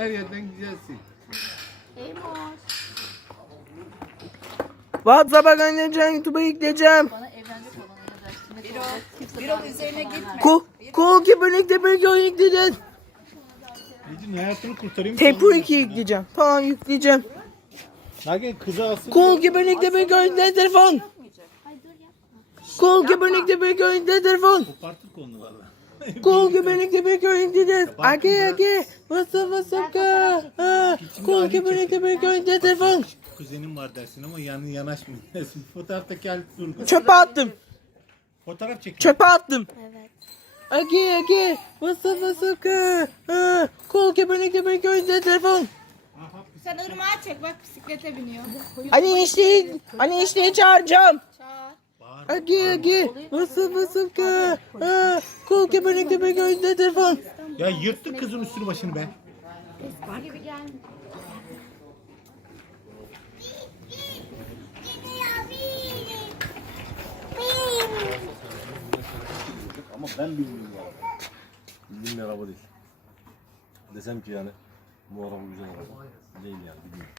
Her yerden güzelsin. WhatsApp'a göndereceğim, YouTube'a yükleyeceğim. Bana üzerine gitme. Ko Kol ki birlikte bir gün yükleyeceğim. Ecin hayatını kurtarayım. Tempo 2 yükleyeceğim. Tamam yükleyeceğim. Nage kızı alsın. Kol ki birlikte bir gün ne telefon. Kol ki birlikte bir gün ne telefon. Kopartır kolunu valla. Kol gün yükleyeceğiz. Ake ake. Vasa vasa ka. Ha. Kol bir gün ne telefon. Kuzenim var dersin ama yanı yanaşmıyorsun. Fotoğraftaki halit dur. Çöpe attım. Fotoğraf çekin. Çöpe attım. Evet. Ake ake. Vasa vasa ka. Ha. Kol bir gün ne telefon. Sen ırmağa çek bak bisiklete biniyor. Hani işte, hani işte çağıracağım. Agi agi. Ha. Kol ki birlikte bir gün ne telefon. Ya yırttı kızın üstünü başını be. Ama ben bilmiyorum ya. Bildiğim bir araba değil. Desem ki yani bu araba güzel araba. Değil yani bilmiyorum.